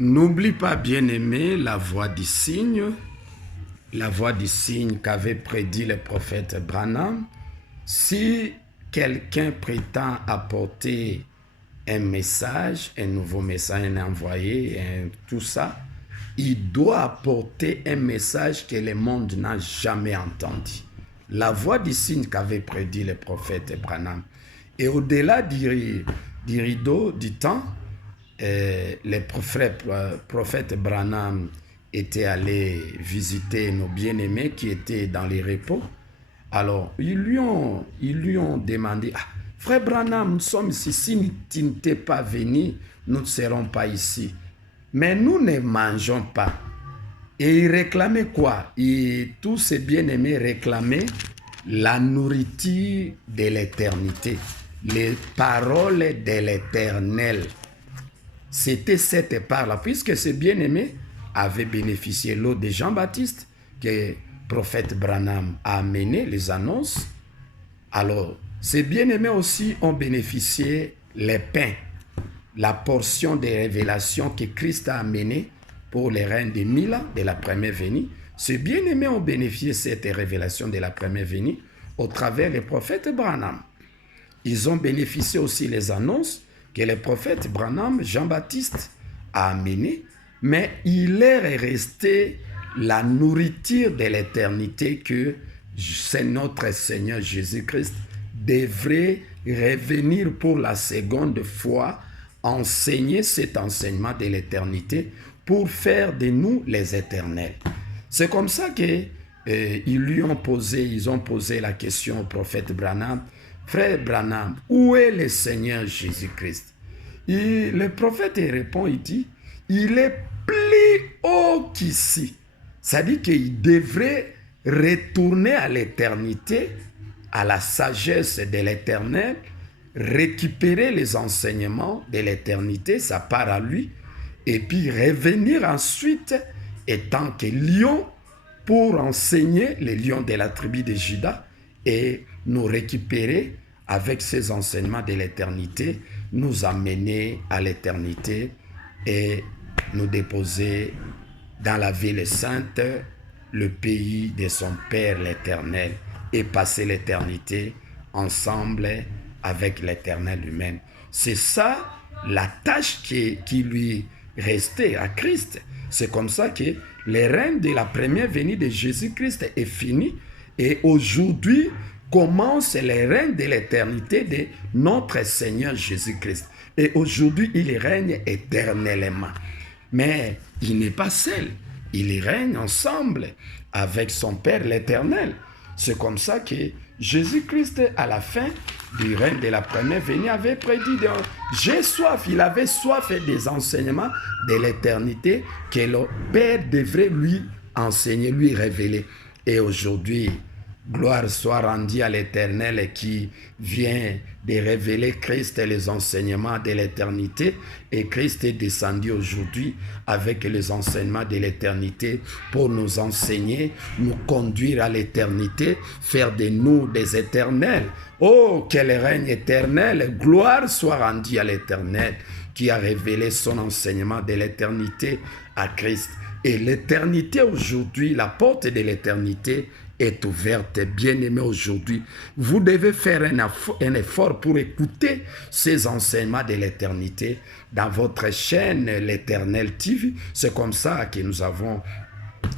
N'oublie pas, bien-aimé, la voix du cygne qu'avait prédit le prophète Branham. Si quelqu'un prétend apporter un message, un nouveau message, un envoyé, tout ça, il doit apporter un message que le monde n'a jamais entendu. La voix du cygne qu'avait prédit le prophète Branham. Et au-delà du rideau du temps, le prophète Branham était allé visiter nos bien-aimés qui étaient dans les repos. Alors, ils lui ont demandé, ah, frère Branham, nous sommes ici, si tu n'étais pas venu, nous ne serons pas ici. Mais nous ne mangeons pas. Et ils réclamaient quoi? Et tous ces bien-aimés réclamaient la nourriture de l'éternité, les paroles de l'éternel. C'était cette part-là, puisque ces bien-aimés avaient bénéficié l'eau de Jean-Baptiste, que le prophète Branham a amené, les annonces. Alors, ces bien-aimés aussi ont bénéficié les pains, la portion des révélations que Christ a amené pour les règnes de 1000 ans de la première venue. Ces bien-aimés ont bénéficié de cette révélation de la première venue au travers des prophètes Branham. Ils ont bénéficié aussi les annonces que le prophète Branham, Jean-Baptiste, a amenées, mais il est resté la nourriture de l'éternité que c'est notre Seigneur Jésus-Christ devrait revenir pour la seconde fois, enseigner cet enseignement de l'éternité pour faire de nous les éternels. C'est comme ça que ils ont posé la question au prophète Branham, frère Branham, où est le Seigneur Jésus-Christ? Le prophète répond, il dit, il est plus haut qu'ici. C'est-à-dire qu'il devrait retourner à l'éternité, à la sagesse de l'éternel, récupérer les enseignements de l'éternité, ça part à lui, et puis revenir ensuite, étant que lion, pour enseigner les lions de la tribu de Juda et nous récupérer avec ces enseignements de l'éternité, nous amener à l'éternité et nous déposer dans la ville sainte, le pays de son Père l'Éternel, et passer l'éternité ensemble avec l'Éternel lui-même. C'est ça la tâche qui lui restait à Christ. C'est comme ça que le règne de la première venue de Jésus-Christ est fini et aujourd'hui commence le règne de l'éternité de notre Seigneur Jésus-Christ. Et aujourd'hui, il règne éternellement. Mais il n'est pas seul. Il règne ensemble avec son Père l'Éternel. C'est comme ça que Jésus-Christ, à la fin du règne de la première venue, avait prédit « J'ai soif ». Il avait soif des enseignements de l'éternité que le Père devrait lui enseigner, lui révéler. Et aujourd'hui, gloire soit rendue à l'Éternel qui vient de révéler Christ et les enseignements de l'éternité. Et Christ est descendu aujourd'hui avec les enseignements de l'éternité pour nous enseigner, nous conduire à l'éternité, faire de nous des éternels. Oh, quel règne éternel! Gloire soit rendue à l'Éternel qui a révélé son enseignement de l'éternité à Christ. Et l'éternité aujourd'hui, la porte de l'éternité est ouverte, bien-aimés aujourd'hui. Vous devez faire un effort pour écouter ces enseignements de l'éternité dans votre chaîne, l'Éternel TV. C'est comme ça que nous avons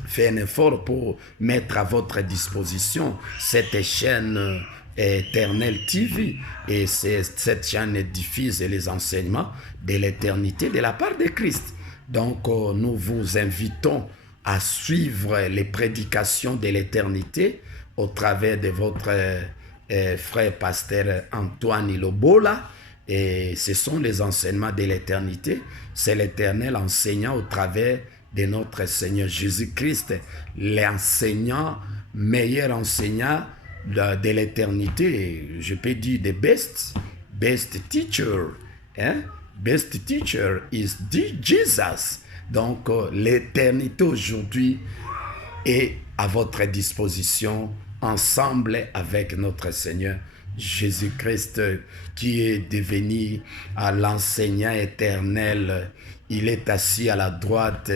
fait un effort pour mettre à votre disposition cette chaîne Éternel TV. Et cette chaîne diffuse les enseignements de l'éternité de la part de Christ. Donc, nous vous invitons à suivre les prédications de l'éternité au travers de votre frère pasteur Antoine Ilobola. Et ce sont les enseignements de l'éternité. C'est l'Éternel enseignant au travers de notre Seigneur Jésus-Christ, l'enseignant, meilleur enseignant de l'éternité. Je peux dire the best teacher. Hein? Best teacher is Jesus. Donc, l'éternité aujourd'hui est à votre disposition, ensemble avec notre Seigneur Jésus-Christ, qui est devenu l'enseignant éternel Il est assis à la droite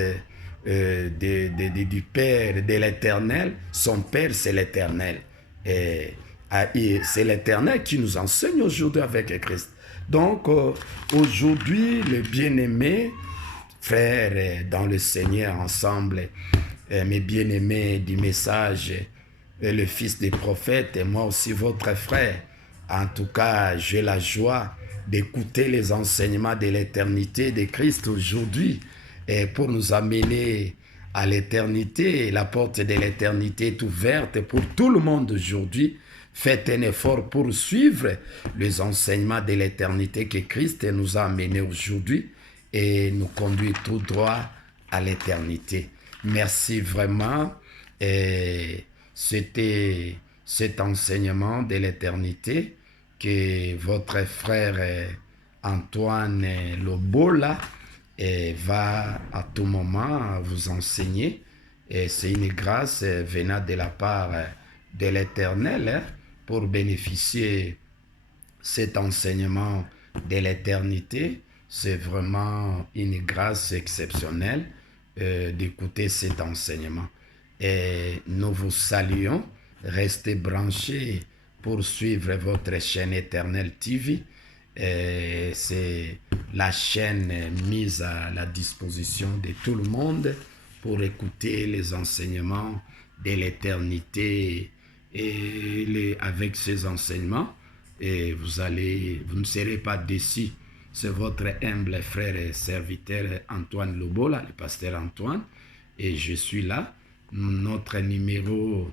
du Père, de l'Éternel. Son Père, c'est l'Éternel. Et c'est l'Éternel qui nous enseigne aujourd'hui avec Christ. Donc, aujourd'hui, le bien-aimé, frères dans le Seigneur ensemble, mes bien-aimés du message, le fils des prophètes, et moi aussi votre frère. En tout cas, j'ai la joie d'écouter les enseignements de l'éternité de Christ aujourd'hui et pour nous amener à l'éternité. La porte de l'éternité est ouverte pour tout le monde aujourd'hui. Faites un effort pour suivre les enseignements de l'éternité que Christ nous a amenés aujourd'hui et nous conduit tout droit à l'éternité. Merci vraiment. Et c'était cet enseignement de l'éternité que votre frère Antoine Lobola va à tout moment vous enseigner. Et c'est une grâce venant de la part de l'Éternel pour bénéficier cet enseignement de l'éternité. C'est vraiment une grâce exceptionnelle d'écouter cet enseignement. Et nous vous saluons. Restez branchés pour suivre votre chaîne Éternelle TV. C'est la chaîne mise à la disposition de tout le monde pour écouter les enseignements de l'éternité. Et avec ces enseignements, et vous ne serez pas déçus. C'est votre humble frère et serviteur Antoine Lobola, le pasteur Antoine, et je suis là. Notre numéro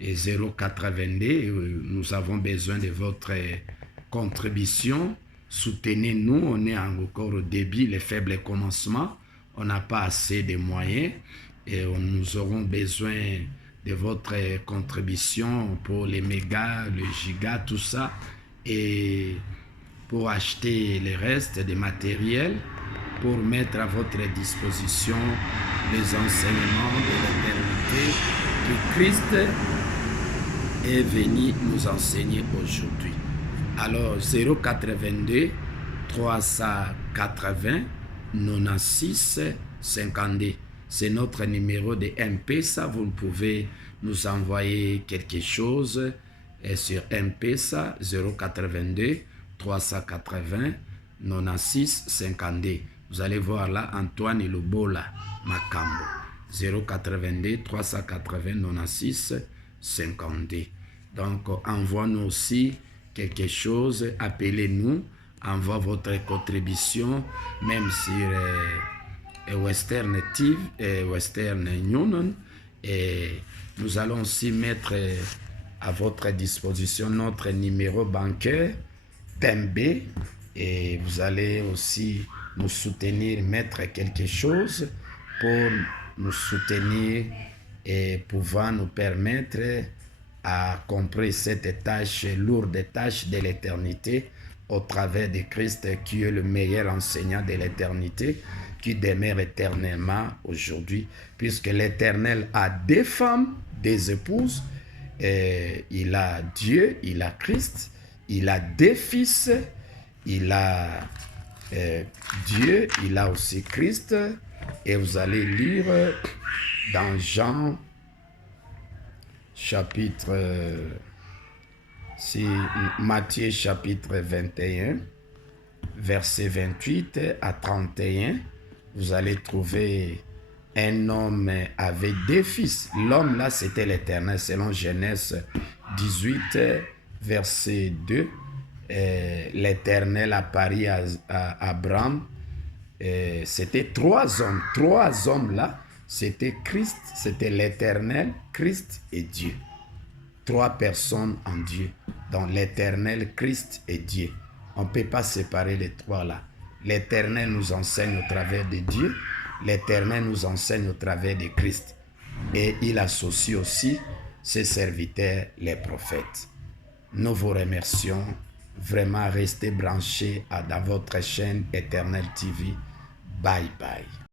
est 082. Nous avons besoin de votre contribution. Soutenez-nous. On est encore au début, les faibles commencements. On n'a pas assez de moyens et nous aurons besoin de votre contribution pour les mégas, le giga, tout ça, et pour acheter le reste des matériels, pour mettre à votre disposition les enseignements de l'éternité que Christ est venu nous enseigner aujourd'hui. Alors 082 380 96 52. C'est notre numéro de M-Pesa. Vous pouvez nous envoyer quelque chose sur M-Pesa 082 380 96 52. Vous allez voir là Antoine Lobola Makambo 082 380 96 52. Donc envoie-nous aussi quelque chose, appelez-nous, envoie votre contribution, même sur Western TV, Western Union, et nous allons aussi mettre à votre disposition notre numéro bancaire Tembe, et vous allez aussi nous soutenir, mettre quelque chose pour nous soutenir et pouvoir nous permettre à accomplir cette tâche, lourde tâche de l'éternité au travers de Christ qui est le meilleur enseignant de l'éternité, qui demeure éternellement aujourd'hui, puisque l'Éternel a des femmes, des épouses, il a Dieu, il a Christ, il a des fils, il a Dieu, il a aussi Christ, et vous allez lire dans Jean chapitre, Matthieu chapitre 21, verset 28 à 31, vous allez trouver un homme avec des fils. L'homme là, c'était l'Éternel, selon Genèse 18, verset 2. L'Éternel apparut à Abraham. C'était trois hommes là. C'était Christ, c'était l'Éternel, Christ et Dieu. Trois personnes en Dieu. Donc l'Éternel, Christ et Dieu. On ne peut pas séparer les trois là. L'Éternel nous enseigne au travers de Dieu. L'Éternel nous enseigne au travers de Christ. Et il associe aussi ses serviteurs, les prophètes. Nous vous remercions. Vraiment, restez branchés dans votre chaîne Éternelle TV. Bye bye.